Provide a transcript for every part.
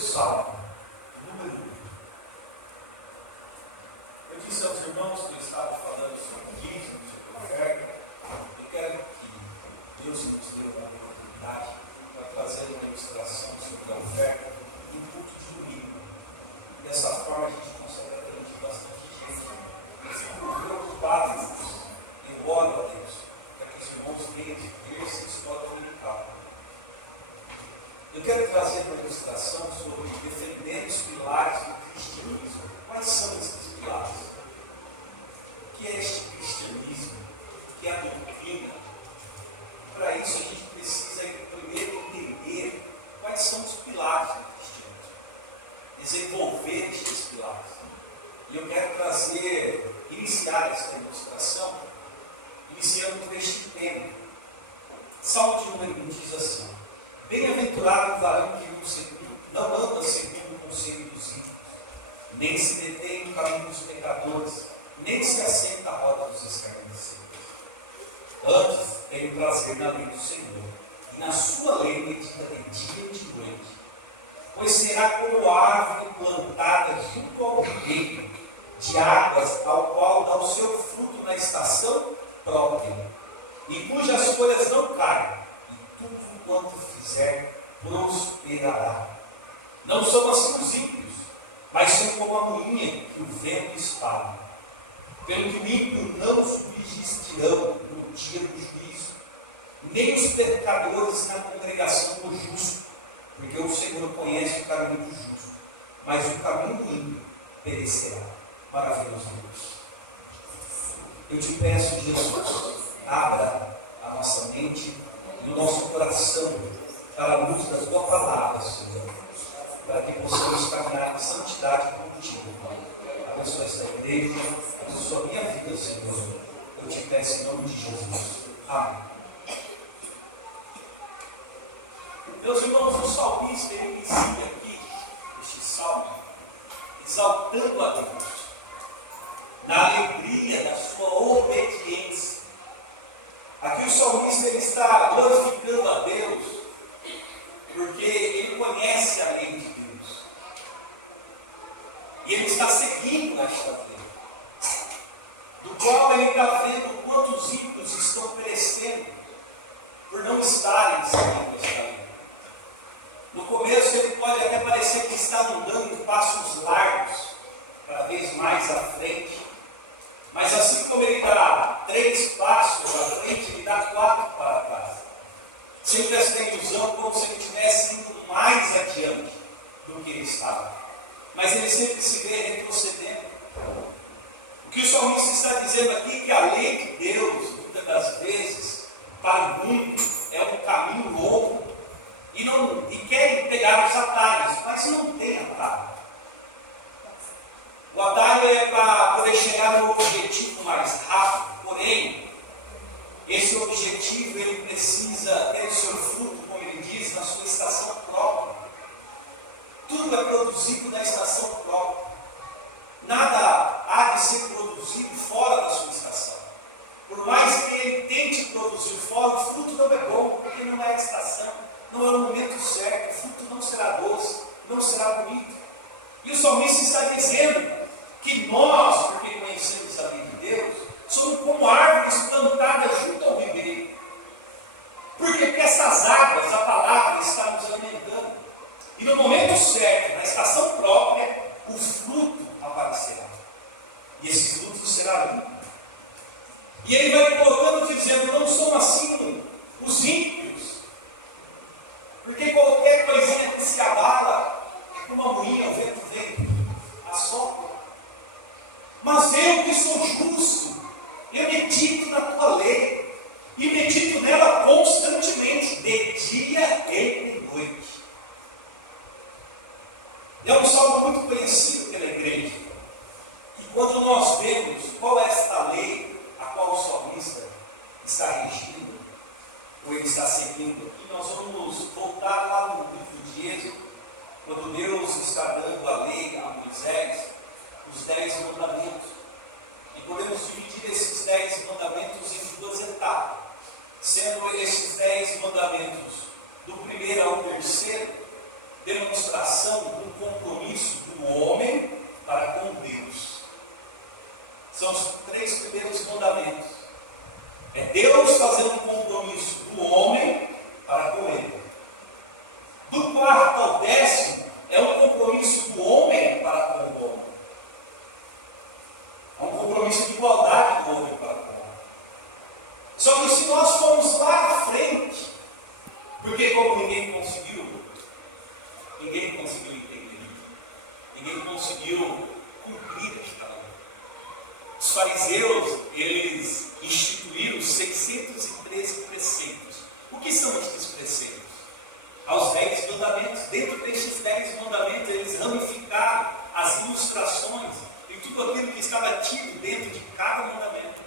Salmo, número 1. Eu disse aos irmãos que eu estava falando sobre dízimo, sobre oferta. Eu quero que Deus nos dê uma oportunidade para trazer uma ilustração sobre a oferta no culto de domingo. Dessa forma a gente consegue atrair bastante gente. Sempre preocupados, eu oro a Deus para que os irmãos venham ver se eles podem comunicar. Eu quero trazer uma ilustração sobre defender os pilares do cristianismo. Quais são esses pilares? O que é este cristianismo? O que é a doutrina? Para isso a gente precisa primeiro entender quais são os pilares do cristianismo. Desenvolver estes pilares. E eu quero iniciar esta ilustração, iniciando com este tema. Salmo de número 1 diz assim: bem-aventurado o varão que não anda segundo o conselho dos ímpios, nem se detém no caminho dos pecadores, nem se assenta à roda dos escarnecedores. Antes tem prazer na lei do Senhor, e na sua lei medita de dia e de noite. Pois será como árvore plantada junto ao ribeiro de águas, ao qual dá o seu fruto na estação própria, e cujas folhas não caem, e tudo quanto fizer prosperará. Não são assim os ímpios, mas são como a moinha que o vento espalha. Pelo que o ímpio não subsistirão no dia do juízo, nem os pecadores na congregação do justo, porque o Senhor conhece o caminho do justo, mas o caminho do ímpio perecerá. Maravilhoso Deus. Eu te peço, Jesus, abra a nossa mente e o nosso coração para a luz da tua palavra, Senhor, para que possamos caminhar em santidade contigo. Abençoa esta igreja, abençoa a minha vida, Senhor. Eu te peço em nome de Jesus. Amém. Meus irmãos, o salmista inicia aqui este salmo exaltando a Deus na alegria da sua obediência. Aqui o salmista está glorificando a Deus porque ele conhece a lei de Deus e ele está seguindo esta lei, do qual ele está vendo quantos ímpios estão perecendo por não estarem seguindo esta lei. No começo ele pode até parecer que está andando em passos largos, cada vez mais à frente, mas assim como ele dá 3 passos à frente, ele dá 4 para trás. Sempre essa ilusão como se ele estivesse indo mais adiante do que ele estava. Mas ele sempre se vê retrocedendo. O que o salmista está dizendo aqui é que a lei de Deus, muitas das vezes, para o mundo, é um caminho longo. E querem pegar os atalhos, mas não tem atalho. O atalho é para poder chegar no objetivo mais rápido, porém, esse objetivo ele precisa ter o seu fruto, como ele diz, na sua estação própria. Tudo é produzido na estação própria. Nada há de ser produzido fora da sua estação. Por mais que ele tente produzir fora, o fruto não é bom, porque não é a estação, não é o momento certo, o fruto não será doce, não será bonito. E o salmista está dizendo que nós, porque conhecemos a lei de Deus, somos como árvores plantadas junto ao ribeiro. Por quê? Porque essas águas, a palavra, está nos alimentando. E no momento certo, na estação própria, o fruto aparecerá. E esse fruto será limpo. E ele vai colocando, dizendo, não são assim os ímpios. Porque qualquer coisinha que se abala, é como uma moinha, o vento vem, assopra. Mas eu que sou justo, eu medito na tua lei, e medito nela constantemente, de dia e de noite. É um salmo muito conhecido pela igreja. E quando nós vemos qual é esta lei a qual o salmista está regindo, ou ele está seguindo aqui, nós vamos voltar lá no livro de Êxodo, quando Deus está dando a lei a Moisés, os 10 mandamentos. E podemos dividir esses 10 mandamentos em 2 etapas, sendo esses 10 mandamentos do primeiro ao terceiro demonstração do compromisso do homem para com Deus. São os 3 primeiros mandamentos. É Deus fazendo um compromisso do homem para com Ele. Do 4º ao 10º é um compromisso do homem para com o homem. É um compromisso de igualdade do homem para com o homem. Só que se nós formos lá à frente, porque como ninguém conseguiu entender, ninguém conseguiu cumprir esta lei. Os fariseus, eles instituíram 613 preceitos. O que são estes preceitos? Aos 10 mandamentos. Dentro destes 10 mandamentos, eles ramificaram as ilustrações e tudo aquilo que estava tido dentro de cada mandamento.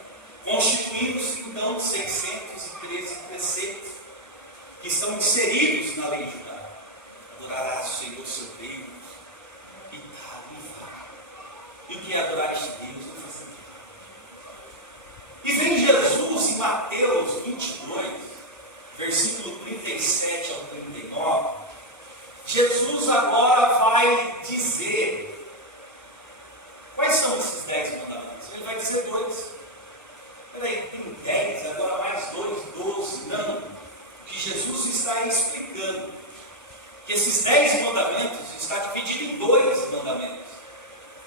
Constituindo-se então 613 preceitos que estão inseridos na lei judaica. Adorarás o Senhor seu Deus e tal e vai. E o que é adorar este Deus? Não faz sentido. E vem Jesus em Mateus 22, versículo 37 ao 39. Jesus agora vai dizer quais são esses 10 mandamentos. Ele vai dizer 2. Peraí, tem 10, agora mais 2, 12. Não. O que Jesus está explicando que esses 10 mandamentos está dividido em 2 mandamentos.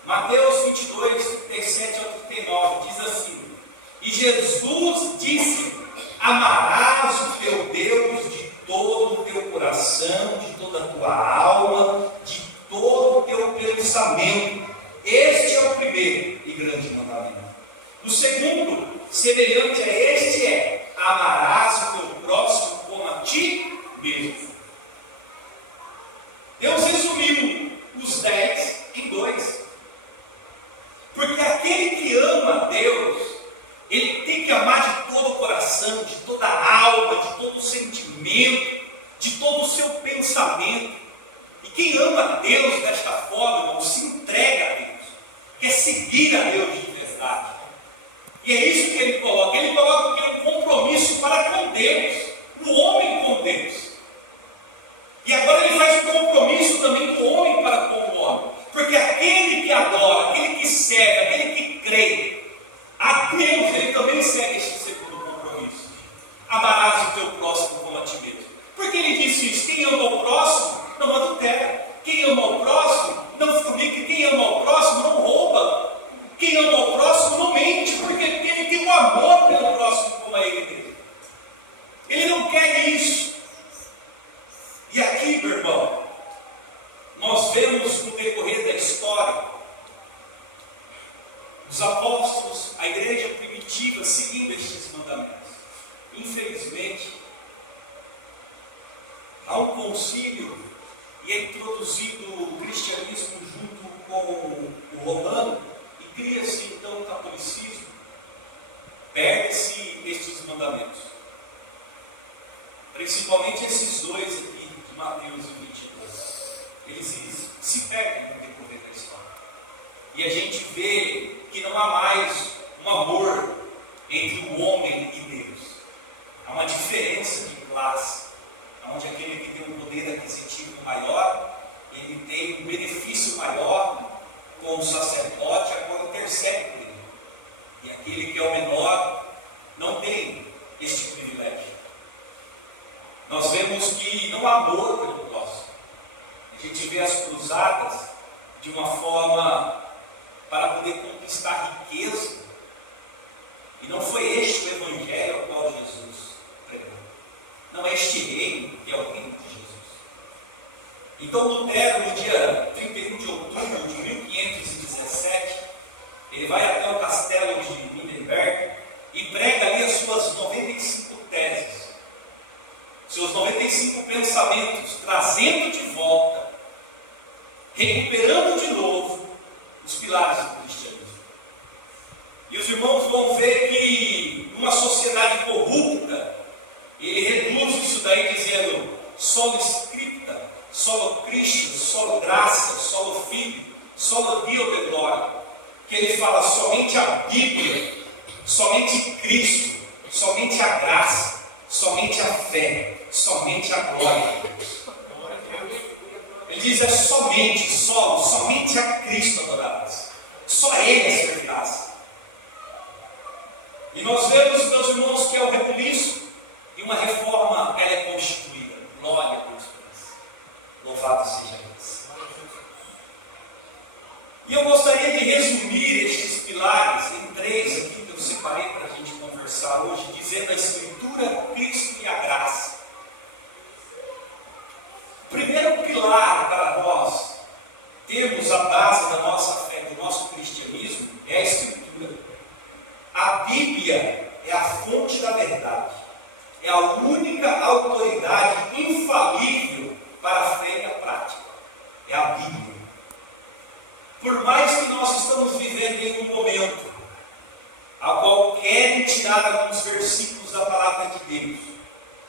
Mateus 22, 37 ao 39 diz assim: E Jesus disse: Amarás o teu Deus de todo o teu coração, de toda a tua alma, de todo o teu pensamento. Este é o primeiro e grande mandamento. O segundo, semelhante a este, é: amarás o teu próximo como a ti mesmo. Deus resumiu os 10 em 2. Porque aquele que ama a Deus, ele tem que amar de todo o coração, de toda a alma, de todo o sentimento, de todo o seu pensamento. E quem ama a Deus desta forma, irmão, se entrega a Deus, quer seguir a Deus de verdade. E é isso que ele coloca. Ele coloca que é um compromisso para com Deus, o homem com Deus. E agora ele faz um compromisso também do homem para com o homem. Porque aquele que adora, aquele que serve, aquele que crê a Deus, ele também segue este segundo compromisso. Amarás o teu próximo como a ti mesmo. Porque ele disse isso: quem ama o próximo não adultera. Quem ama o próximo não fornica. Quem ama o próximo não rouba. Quem ama o próximo não mente. Porque ele tem um amor pelo próximo como a ele mesmo. Ele não quer isso. E aqui, meu irmão, nós vemos no decorrer da história os apóstolos, a igreja primitiva, seguindo estes mandamentos. Infelizmente, há um concílio e é introduzido o cristianismo junto com o romano e cria-se então o catolicismo. Perde-se estes mandamentos. Principalmente esses 2 aqui. Mateus e 22, eles se perdem no decorrer da história. E a gente vê que não há mais um amor entre o homem e Deus. Há uma diferença de classe, onde aquele que tem um poder aquisitivo maior, ele tem um benefício maior com o sacerdote, agora intercede por ele. E aquele que é o menor não tem este privilégio. Nós vemos que não há amor pelo próximo. A gente vê as cruzadas de uma forma para poder conquistar riqueza. E não foi este o evangelho ao qual Jesus pregou. Não é este reino que é o reino de Jesus. Então Lutero, no dia 31 de outubro de 1517, ele vai até o castelo de Wittenberg e prega ali as suas 95 teses. Seus 95 pensamentos, trazendo de volta, recuperando de novo os pilares do cristianismo. E os irmãos vão ver que numa sociedade corrupta, ele reduz isso daí dizendo: solo scripta, solo Cristo, solo graça, solo Filho, solo Dio de glória. Que ele fala somente a Bíblia, somente Cristo, somente a graça, somente a fé, somente a glória de Deus. diz é somente a Cristo adorarás. Só a Ele servirás. E nós vemos, meus irmãos, que é o rebuliço e uma reforma, ela é constituída. Glória a Deus por isso. Louvado seja Deus. E eu gostaria de resumir estes pilares em 3 aqui que eu separei para a gente conversar hoje, dizendo a Escritura, Cristo e a graça. O primeiro pilar para nós termos a base da nossa fé, do nosso cristianismo, é a Escritura. A Bíblia é a fonte da verdade, é a única autoridade infalível para a fé e a prática. É a Bíblia. Por mais que nós estamos vivendo em um momento a qual querem tirar alguns versículos da palavra de Deus,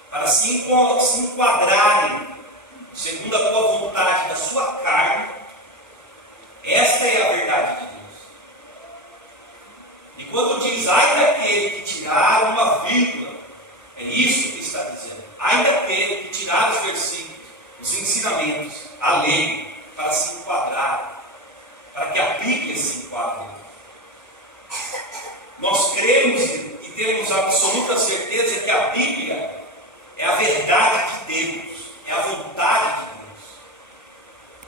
para se enquadrarem segundo a tua vontade da sua carne, esta é a verdade de Deus. E quando diz, ai daquele que tirar uma vírgula, é isso que está dizendo. Ai daquele que tirar os versículos, os ensinamentos, a lei, para se enquadrar, para que a Bíblia se enquadre. Nós cremos e temos absoluta certeza que a Bíblia é a verdade de Deus, é a vontade de Deus.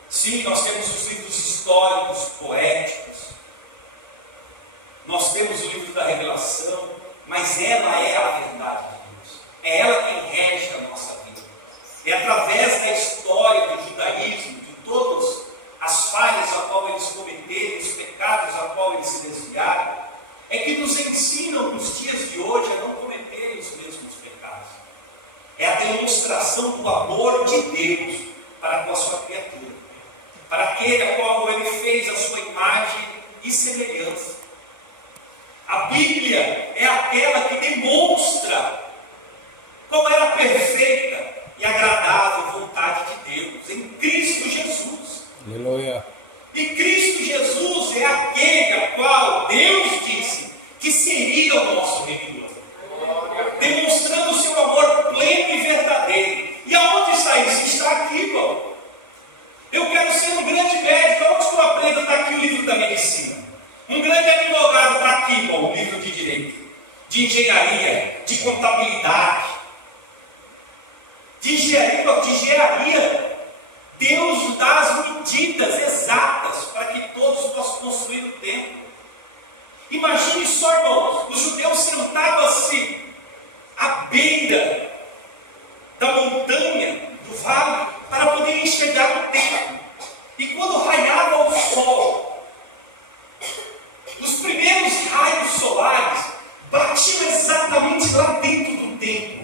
Sim, nós temos os livros históricos, poéticos, nós temos o livro da revelação, mas ela é a verdade de Deus. É ela quem rege a nossa vida. É através da história do judaísmo, de todas as falhas a qual eles cometeram, os pecados a qual eles se desviaram, é que nos ensinam nos dias de hoje a não cometerem os mesmos pecados. É a demonstração do amor de Deus para com a sua criatura, para aquele a qual ele fez a sua imagem e semelhança. A Bíblia é aquela que demonstra qual era a perfeita e agradável vontade de Deus em Cristo Jesus. Aleluia. E Cristo Jesus é aquele a qual Deus disse que seria o nosso remidor, demonstrando o seu amor pleno e verdadeiro. E aonde está isso? Está aqui, irmão. Eu quero ser um grande médico. Aonde que eu aprendo? Está aqui o livro da medicina. Um grande advogado está aqui, irmão, o livro de direito, de engenharia, de contabilidade, de engenharia. Deus dá as medidas exatas para que todos possam construir o templo. Imagine só, irmãos, os judeus sentavam-se à beira da montanha, do vale, para poderem chegar no templo. E quando raiava o sol, os primeiros raios solares batiam exatamente lá dentro do templo.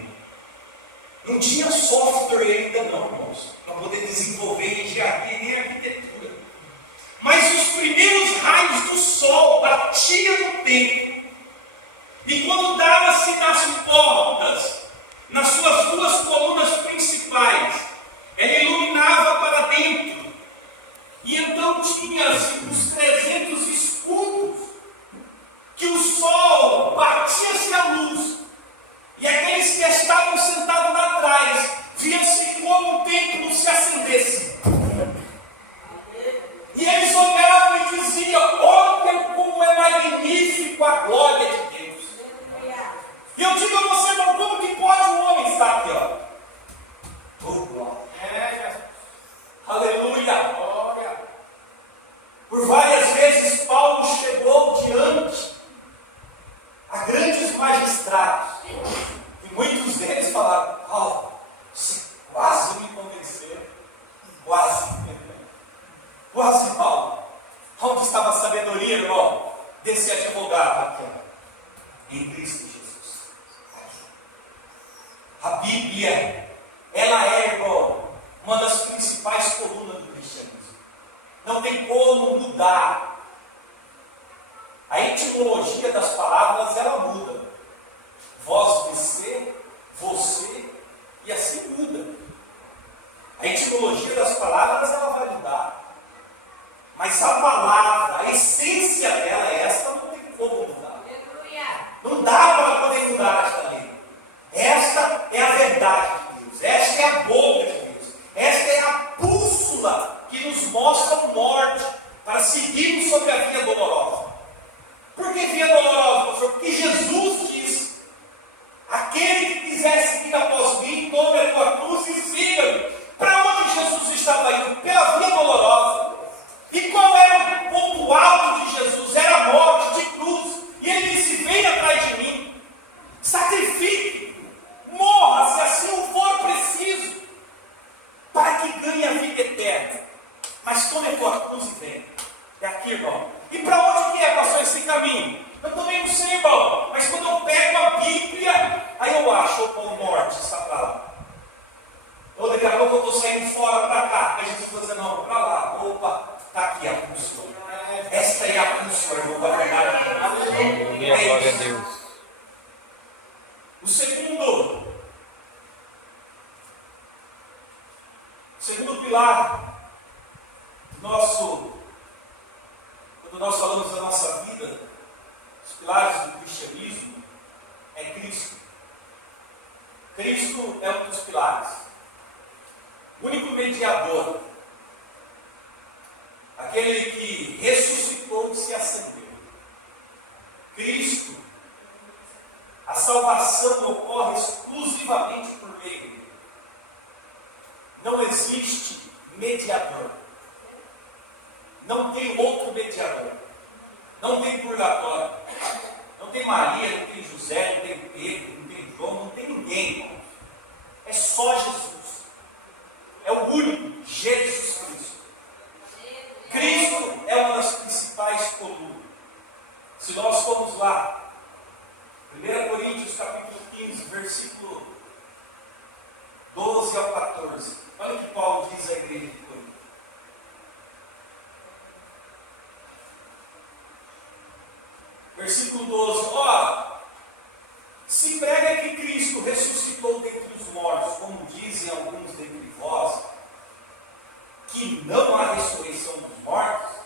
Não tinha software ainda não, irmãos, para poder desenvolver engenharia nem arquitetura. Mas os primeiros raios do sol batiam no templo. E quando dava-se nas portas, nas suas 2 colunas principais, ela iluminava para dentro. E então tinha os 300 escudos, que o sol batia-se a luz. E aqueles que estavam sentados lá atrás, via-se como o templo se acendesse. E eles olhavam e diziam, olhem como é magnífico a glória de Deus. E eu digo a você, irmão, como que pode um homem estar aqui, ó? Oh, glória. Aleluia. Por várias vezes Paulo chegou diante a grandes magistrados. E muitos deles falaram, Paulo, você quase me convenceu. Quase. Quase, Paulo. Onde estava a sabedoria, irmão, desse advogado aqui? Em Cristo Jesus. A Bíblia, ela é, irmão, uma das principais colunas do cristianismo. Não tem como mudar. A etimologia das palavras, ela muda. Vós, você, e assim muda. A etimologia das palavras, ela vai mudar. Mas a palavra, a essência dela é esta, não tem como mudar. Não dá para poder mudar esta lei. Esta é a verdade de Deus. Esta é a boca de Deus. Esta é a bússola O segundo pilar quando nós falamos da nossa vida, os pilares do cristianismo, é Cristo. Cristo é um dos pilares. O único mediador. Aquele que ressuscitou e se acendeu. Cristo. A salvação ocorre exclusivamente por meio dele. Não existe mediador. Não tem outro mediador. Não tem purgatório. Não tem Maria, não tem José, não tem Pedro, não tem João, não tem ninguém, irmãos. É só Jesus. É o único, Jesus Cristo. Cristo é uma das principais colunas. Se nós formos lá, 1 Coríntios capítulo 15, versículo 12 ao 14. Olha o que Paulo diz à igreja de Corinto. Versículo 12. Ora, se prega que Cristo ressuscitou dentre os mortos, como dizem alguns dentre vós, que não há ressurreição dos mortos,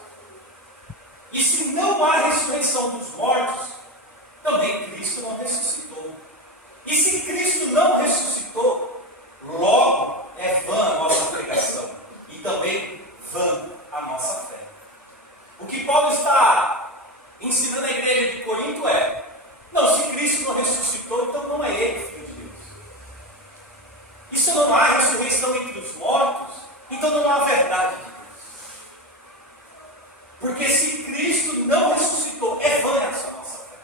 e se não há ressurreição dos mortos, também Cristo não ressuscitou. E se Cristo não ressuscitou, logo é vã a nossa pregação, e também vã a nossa fé. O que Paulo está ensinando a igreja de Corinto é: não, se Cristo não ressuscitou, então não é ele, filho de Deus. E se não há ressurreição entre os mortos, então não há verdade de Deus. Porque se Cristo não ressuscitou, é vã essa nossa fé.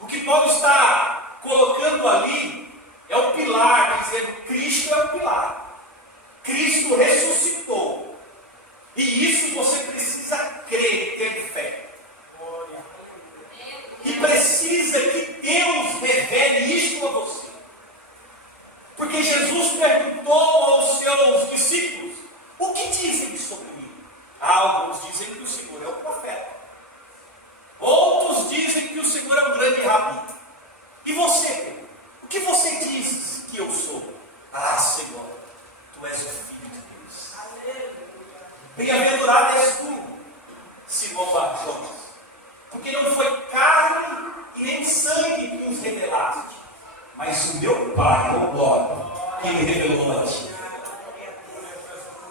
O que Paulo está colocando ali é o pilar, dizendo: Cristo é o pilar. Cristo ressuscitou. E isso você precisa crer, ter fé. E precisa que Deus revele isto a você. Porque Jesus perguntou aos seus discípulos: o que dizem sobre mim? Alguns dizem que o Senhor é o profeta. Outros dizem que o Senhor é um grande rabi. E você? O que você diz que eu sou? Ah, Senhor, tu és o Filho de Deus. Bem-aventurado és tu, Simão Barjonas, porque não foi carne e nem sangue que nos revelaste, mas o meu Pai, o glória, que me revelou a ti.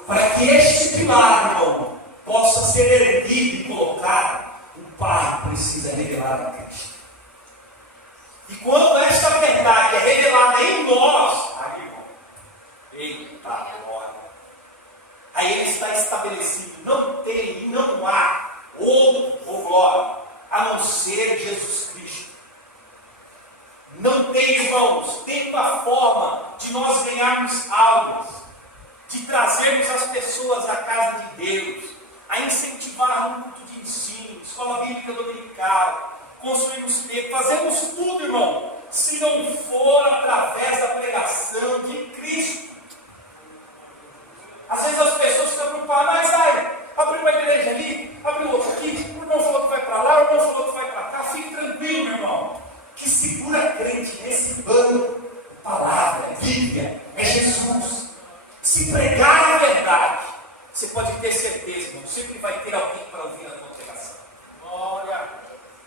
Para que este pilar, irmão, possa ser erguido e colocado, o Pai precisa revelar a Cristo. E quando esta verdade é revelada em nós, aí, irmão, eita glória, aí ele está estabelecido: não tem e não há outro, ou glória, a não ser Jesus Cristo. Não tem, irmãos, tem uma forma de nós ganharmos almas, de trazermos as pessoas à casa de Deus, a incentivar um culto de ensino, escola bíblica dominical, construirmos templo, fazemos tudo, irmão, se não for através da pregação de Cristo. Às vezes as pessoas ficam preocupadas: mas abriu uma igreja ali, abriu outra aqui, o irmão falou que vai para lá, o irmão falou que vai para cá. Fique tranquilo, meu irmão, que segura crente nesse bando, palavra, Bíblia, é Jesus. Se pregar a verdade, você pode ter certeza, irmão, sempre vai ter alguém para ouvir a tua pregação. Olha,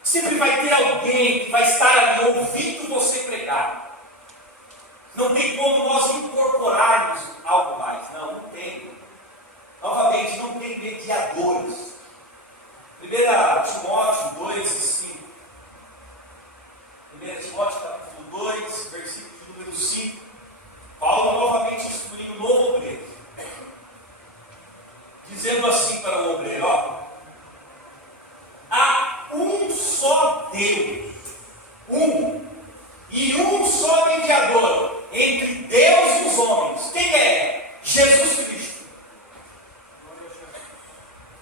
sempre vai ter alguém que vai estar ali ouvindo você pregar. Não tem como nós incorporarmos algo mais. Não tem. Novamente, não tem mediadores. 1 Timóteo 2 e 5. 1 Timóteo capítulo 2, versículo número 5. Paulo novamente instruindo o novo obreiro, dizendo assim para o obreiro: ó, há um só Deus, e um só mediador entre Deus e os homens. Quem é? Jesus Cristo.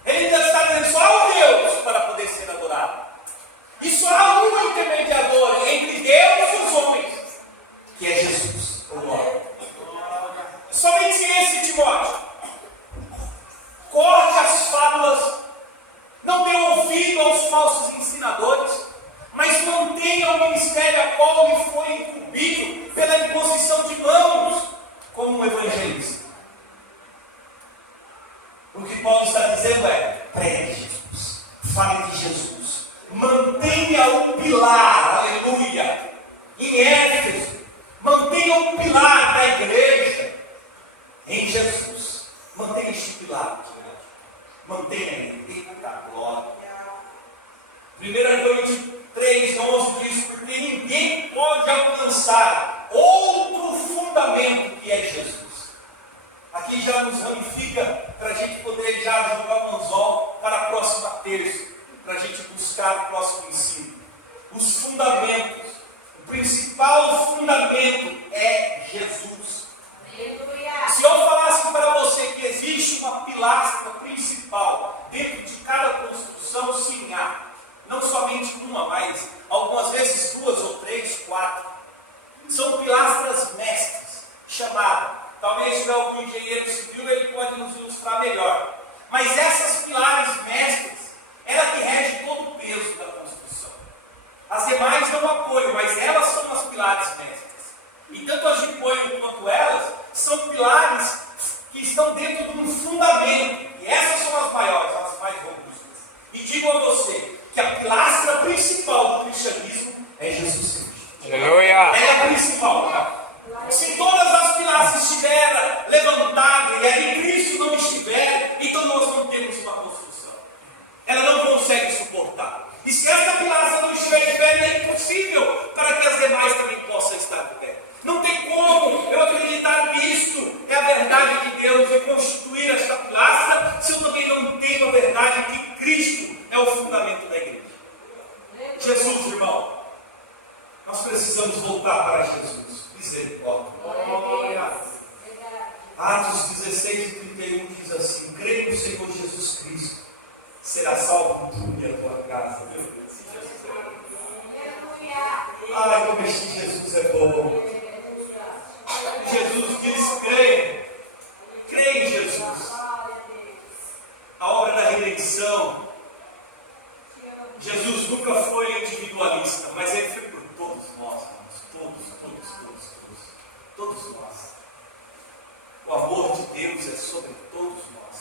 Ele ainda está dizendo: só há um Deus para poder ser adorado, e só há um intermediador entre Deus e os homens, que é Jesus, o Senhor. Somente esse, Timóteo. Corte as fábulas, não dê ouvido aos falsos ensinadores, mas mantenha o ministério a qual lhe foi incumbido, pela imposição de mãos, como um evangelista. O que Paulo está dizendo é: pregue Jesus, fale de Jesus, mantenha o pilar, aleluia, em Éfeso, mantenha o pilar da igreja em Jesus, mantenha este pilar, mantenha ele, eita glória. 1 Coríntios 3:11 diz: porque ninguém pode alcançar outro fundamento que é Jesus. Aqui já nos ramifica para a gente poder já jogar o anzol para a próxima terça, para a gente buscar o próximo ensino. Os fundamentos, o principal fundamento é Jesus. Aleluia. Se eu falasse para você que existe uma pilastra principal dentro de cada construção, sim, há. Não somente uma, mas algumas vezes 2 ou 3, 4. São pilastras mestres, chamadas. Talvez se tiver algum engenheiro civil, ele pode nos ilustrar melhor. Mas essas pilares mestres, ela que rege todo o peso da construção. As demais dão apoio, mas elas são as pilares mestres. E tanto a jiboia quanto elas são pilares que estão dentro de um fundamento. E essas são as maiores, as mais robustas. E digo a você que a pilastra principal do cristianismo é Jesus Cristo. Aleluia! É a principal. Se todas as pilastras estiverem levantadas e a de Cristo não estiver, então nós não temos uma construção. Ela não consegue suportar. E se essa pilastra não estiver de pé, é impossível para que as demais também possam estar de pé. Não tem como eu acreditar que isto é a verdade de Deus e constituir esta pilastra, se eu também não tenho a verdade que Cristo é o fundamento da igreja. Jesus, irmão, nós precisamos voltar para Jesus. Misericórdia. Atos 16:31 diz assim: creia no Senhor Jesus Cristo, será salvo tu e a tua casa. Meu Deus. Ai, como este Jesus é bom. Jesus diz: creia. Creia em Jesus. A obra da redenção. Jesus nunca foi individualista, mas ele foi por todos nós, irmãos. Todos nós. O amor de Deus é sobre todos nós.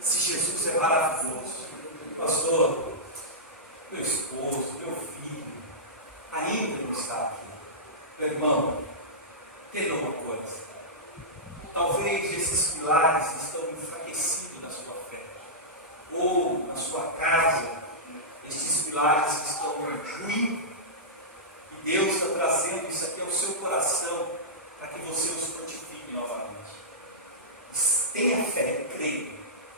Se Jesus é maravilhoso, pastor, meu esposo, meu filho, ainda não está aqui. Meu irmão, entenda uma coisa. Talvez esses pilares estão enfraquecidos na sua fé, ou na sua casa, esses pilares que estão ruins. E Deus está trazendo isso aqui ao seu coração, para que você os frutifique novamente. Tenha fé, creia,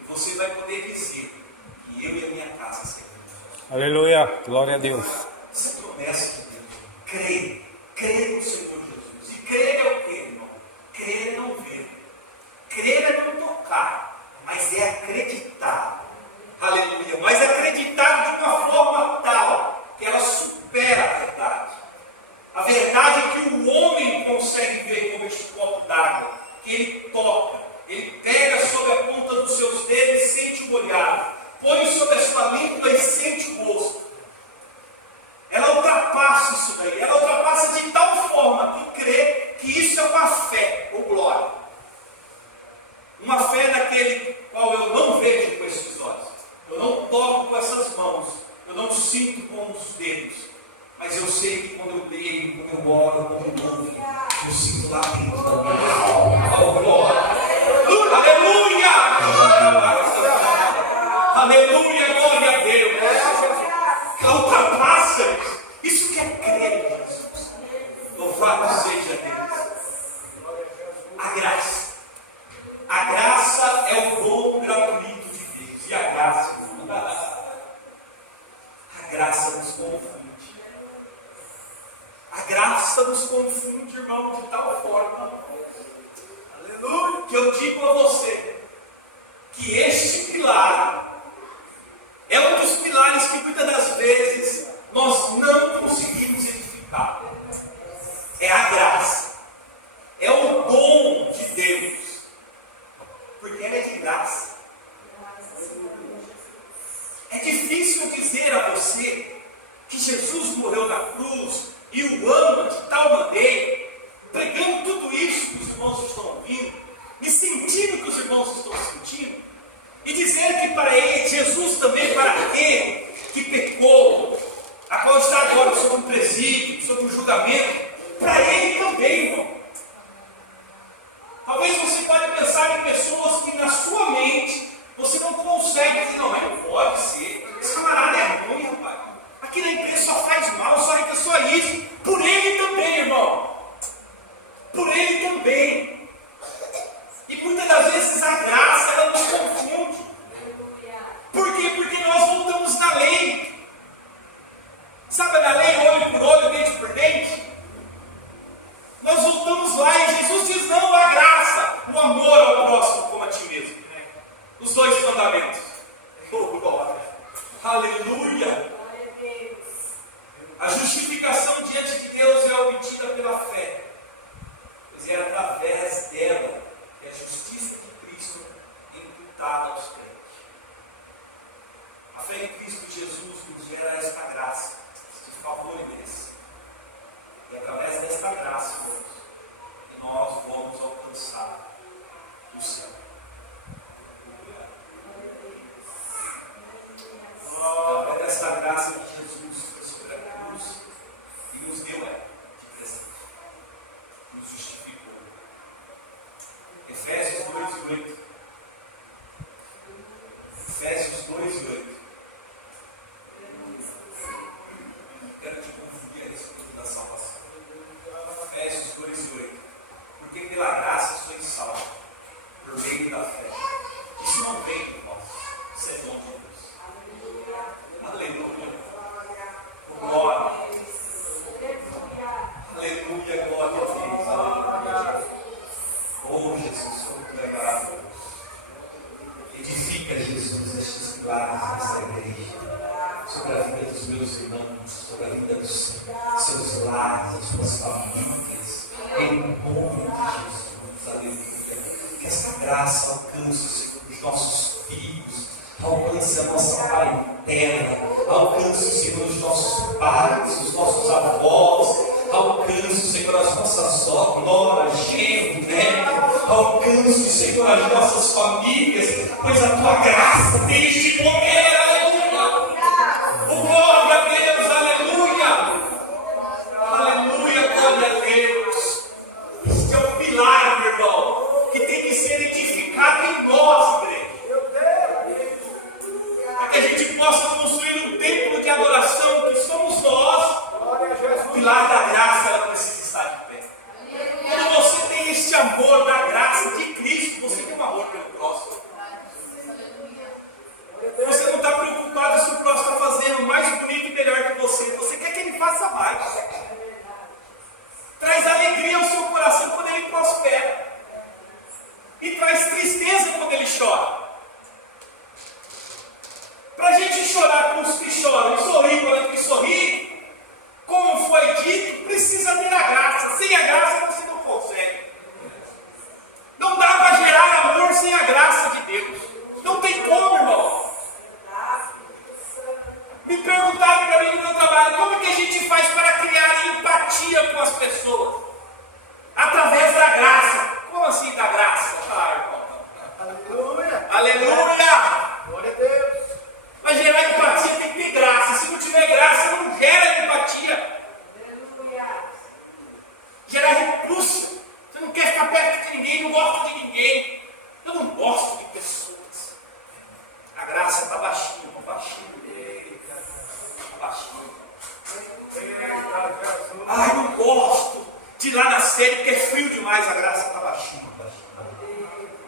e você vai poder dizer que eu e a minha casa seremos. Aleluia, glória a Deus. Essa é a promessa de Deus. Creia no Senhor Jesus. E crer é o que, irmão? Crer é não ver. Crer é não tocar, mas é acreditar. Aleluia. Mas acreditar de uma forma tal que ela supera a verdade. A verdade é que o homem consegue ver como este copo d'água, que ele toca, ele pega sobre a ponta dos seus dedos e sente o olhar, põe sobre a sua língua e sente o rosto. Ela ultrapassa isso daí, ela ultrapassa de tal forma que crê que isso é uma fé, ou glória. Uma fé naquele qual eu não vejo com esses olhos, eu não toco com essas mãos, eu não sinto com os dedos. Mas eu sei que quando eu brigo, quando eu oro, quando eu louvo, eu sinto lá dentro da minha alma. Oh, glória! Aleluia! Aleluia, glória a Deus! Ultrapassa isso que é crer em Jesus. Louvado seja Deus. A graça. A graça é o dom gratuito de Deus. E a graça nos confunde. A graça nos confunde, irmão, de tal forma, aleluia, que eu digo a você que este pilar é um dos pilares que muitas das vezes nós não conseguimos edificar. É a graça, é o dom de Deus, porque ela é de graça. É difícil dizer a você que Jesus morreu na cruz e o ama de tal maneira para Ele também, irmão. Talvez você pode pensar em pessoas que na sua mente você não consegue dizer, não, mas não pode ser. Esse camarada é ruim, rapaz. Aqui na empresa só faz mal, só é só isso. Por Ele também, irmão. Por Ele também. E muitas das vezes a graça ela nos confunde. Por quê? Porque nós voltamos na lei. Sabe na lei, olho por olho, dente por dente? Nós voltamos lá e Jesus diz, não, a graça, o amor ao próximo como a ti mesmo. Os dois mandamentos. Oh, glória. Aleluia. A justificação diante de Deus é obtida pela fé. Pois é através dela que a justiça de Cristo é imputada aos crentes. A fé em Cristo Jesus nos gera esta graça, este favor e merecido. E através desta graça, irmãos, que nós vamos alcançar o céu. Através desta graça que Jesus foi sobre a cruz e nos deu de presente. Nos justificou. Efésios 2:8. Efésios 2:8. Quero te confundir a respeito da salvação. Efésios 2:8. Porque pela graça sois salvos, por meio da fé. Isso não vem de nós, isso é dom de Deus. Aleluia. Glória. Aleluia, glória a Deus. Oh Jesus, como tu é maravilhoso. Edifica, Jesus, estes pilares desta igreja, sobre a vida dos meus irmãos, sobre a vida dos seus lares, das suas famílias, em nome de Jesus. Aleluia. Que esta graça alcance, Senhor, os nossos filhos, alcance a nossa parentela, alcance, Senhor, os nossos pais, os nossos avós, alcance, Senhor, as nossas noras, genro, neto, alcance, Senhor, as nossas famílias, pois a tua graça tem este poder, aleluia. Oh, glória a Deus, aleluia. Aleluia, glória a Deus. Este é o pilar, meu irmão, que tem que ser edificado em nós, igreja. Para que a gente possa construir um templo de adoração que somos nós. O pilar da graça ela precisa estar de pé. Quando você tem este amor da graça de Cristo, você tem um amor pelo próximo. Você não está preocupado se o próximo está fazendo mais bonito e melhor que você. Você quer que ele faça mais. Traz alegria ao seu coração quando ele prospera. E traz tristeza quando ele chora. Para a gente chorar com os que choram e sorrir quando a gente sorri, como foi dito, precisa ter a graça. Sem a graça você não consegue. Não dá para gerar amor sem a graça de Deus. Não tem como, irmão. Me perguntaram para mim no meu trabalho, como é que a gente faz para criar empatia com as pessoas? Através da graça. Como assim da graça? Aleluia! Aleluia! Glória a Deus! Para gerar empatia tem que ter graça. Se não tiver graça, não gera empatia. Gera repulsa. Você não quer ficar perto de ninguém, não gosta de ninguém. Eu não gosto de pessoas. A graça está baixinho, baixinho. Baixinho. Ai, não gosto de ir lá na série porque é frio demais. A graça está baixinho.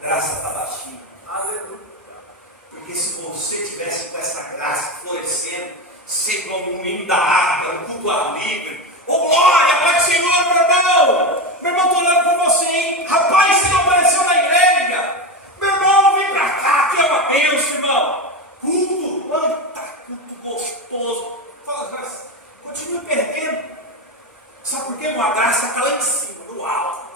A graça está baixinho. Aleluia. Porque se você tivesse com essa graça florescendo, sendo um hino da água, um culto ar livre, oh glória, Pai do Senhor, meu irmão! Meu irmão, estou orando por você, hein? Rapaz, você não apareceu na igreja! Meu irmão, vem pra cá, que é uma bênção, irmão! Culto, mano, tá culto gostoso. Fala, mas continua perdendo. Sabe por quê? Uma graça está lá em cima, no alto.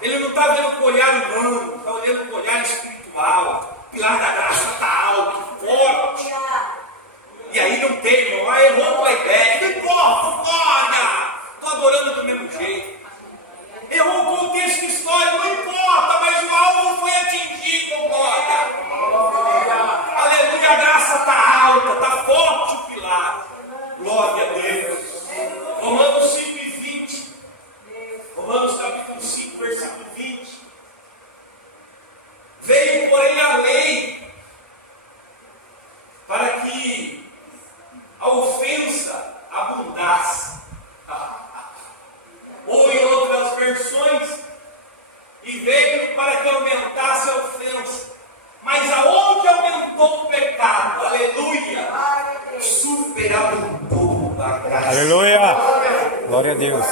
Ele não está vendo com o olhar humano, está olhando com o olhar espiritual. O pilar da graça está alto, forte. E aí não tem, irmão. Ah, errou o playback. Não importa, glória. Estou adorando do mesmo jeito. Errou o contexto histórico, não importa, mas o alvo foi atingido, glória. Aleluia, a graça está alta, está forte o pilar. Glória a Deus. Romanos 5:20. Deus.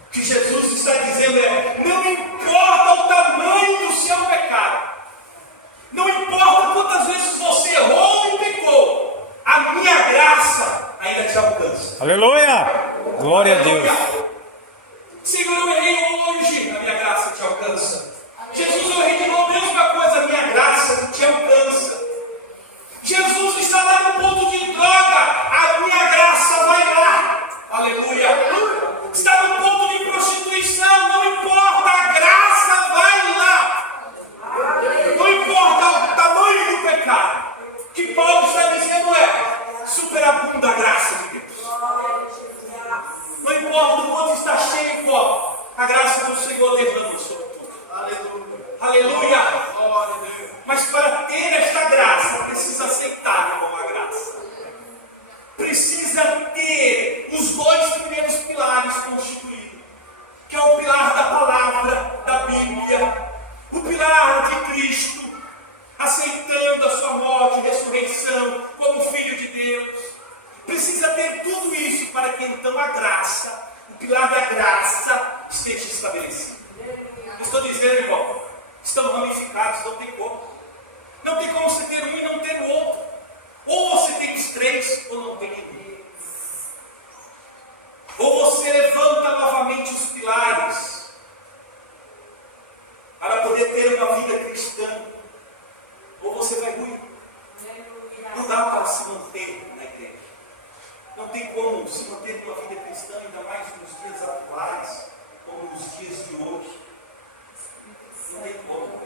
O que Jesus está dizendo é: não importa o tamanho do seu pecado, não importa quantas vezes você errou e pecou, a minha graça ainda te alcança. Aleluia! Glória a Deus. Senhor, eu errei hoje, a minha graça te alcança. Jesus, eu errei de novo, mesma coisa, a minha graça te alcança. Jesus está lá no ponto de droga, a minha graça vai lá. Aleluia. Está no ponto de prostituição, não importa, a graça vai lá. Não importa o tamanho do pecado. O que Paulo está dizendo é: superabunda a graça de Deus. Não importa o quanto está cheio o copo, a graça do Senhor derrama sobre tudo. Aleluia. Aleluia. Mas para ter esta graça, precisa aceitar como a graça. Precisa ter os dois primeiros pilares constituídos, que é o pilar da palavra, da Bíblia, o pilar de Cristo, aceitando a sua morte e ressurreição como Filho de Deus. Precisa ter tudo isso para que então a graça, o pilar da graça, esteja estabelecido. Estou dizendo, irmão, estão ramificados, não tem como. Não tem como você ter um e não ter o outro. Ou você tem os três, ou não tem nenhum. Ou você levanta novamente os pilares para poder ter uma vida cristã, ou você vai ruir. Não dá para se manter na igreja. Não tem como se manter uma vida cristã, ainda mais nos dias atuais, como nos dias de hoje. Não tem como.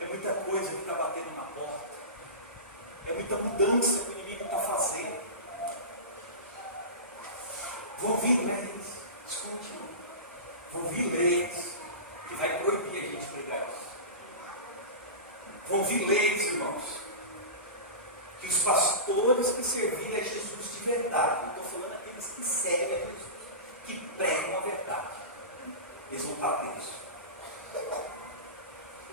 É muita coisa que está batendo na porta. É muita mudança que o inimigo está fazendo. Vou ouvir leis, escute, vou ouvir leis que vai proibir a gente pregar isso. Vou ouvir leis, irmãos, que os pastores que servirem a Jesus de verdade, não estou falando aqueles que servem a Jesus, que pregam a verdade, eles vão estar presos.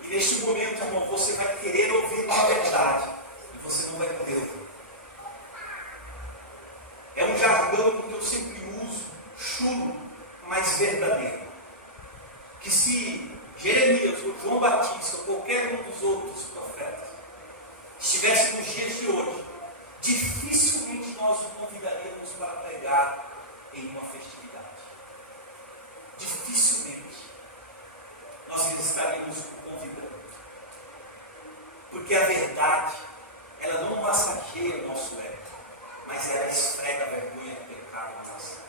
E neste momento, irmão, você vai querer ouvir a verdade e você não vai poder ouvir. É um jargão que eu sempre uso, chulo, mas verdadeiro. Que se Jeremias, ou João Batista, ou qualquer um dos outros profetas estivesse nos dias de hoje, dificilmente nós o convidaríamos para pregar em uma festividade. Dificilmente nós estaríamos o convidando. Porque a verdade, ela não massageia o nosso ego, mas ela esfrega a vergonha do pecado na nossa vida.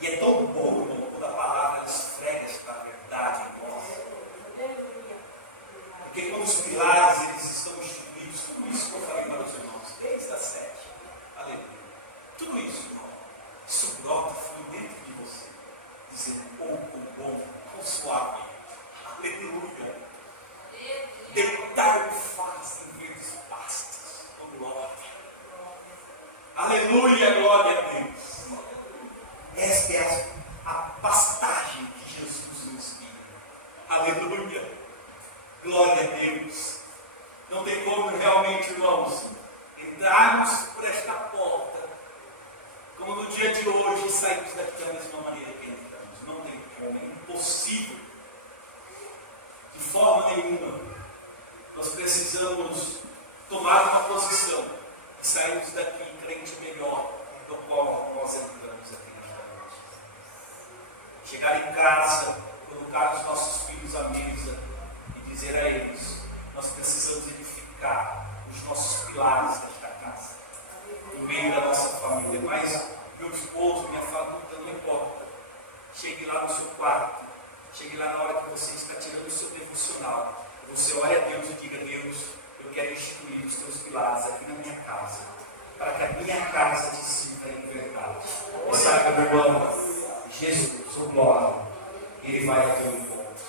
E é tão bom, irmão, quando a palavra esfrega esta verdade em nós. Porque quando os pilares eles estão instituídos, tudo isso que eu falei para os irmãos, desde a 7, aleluia, tudo isso, irmão, isso brota, flui dentro de você, dizendo: quão bom, quão suave, aleluia. Deitar o faz em verdes pastos, oh glória. Aleluia, glória a Deus. Esta é a pastagem que Jesus nos guia. Aleluia, glória a Deus. Não tem como realmente, irmãos, entrarmos por esta porta, como no dia de hoje, e sairmos daqui da mesma maneira que entramos. Não tem como, é impossível. De forma nenhuma. Nós precisamos tomar uma posição e sairmos daqui crente melhor do qual nós entramos aqui nesta noite. Chegar em casa, colocar os nossos filhos à mesa e dizer a eles: nós precisamos edificar os nossos pilares desta casa, no meio da nossa família. Mas meu esposo, minha família, não importa. Chegue lá no seu quarto, chegue lá na hora que você está tirando o seu devocional. Você ore a Deus e diga: Deus, eu quero instituir os teus pilares aqui na minha casa, para que a minha casa te sirva em verdade. E sabe, meu irmão, Jesus, o glória, Ele vai ao teu encontro.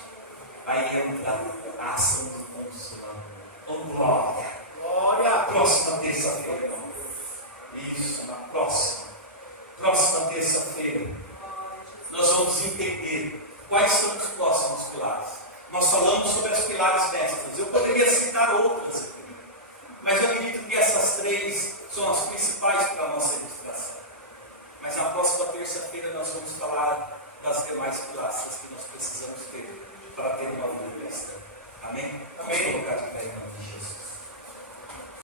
Aí entra a ação do consolado. Oh glória, glória, próxima terça-feira, irmão. Isso, na próxima terça-feira, nós vamos entender quais são os próximos pilares. Nós falamos sobre as pilares mestras. Eu poderia citar outras aqui, mas eu acredito que essa são as principais para a nossa ilustração. Mas na próxima terça-feira nós vamos falar das demais pilares que nós precisamos ter para ter uma vida cristã. Amém?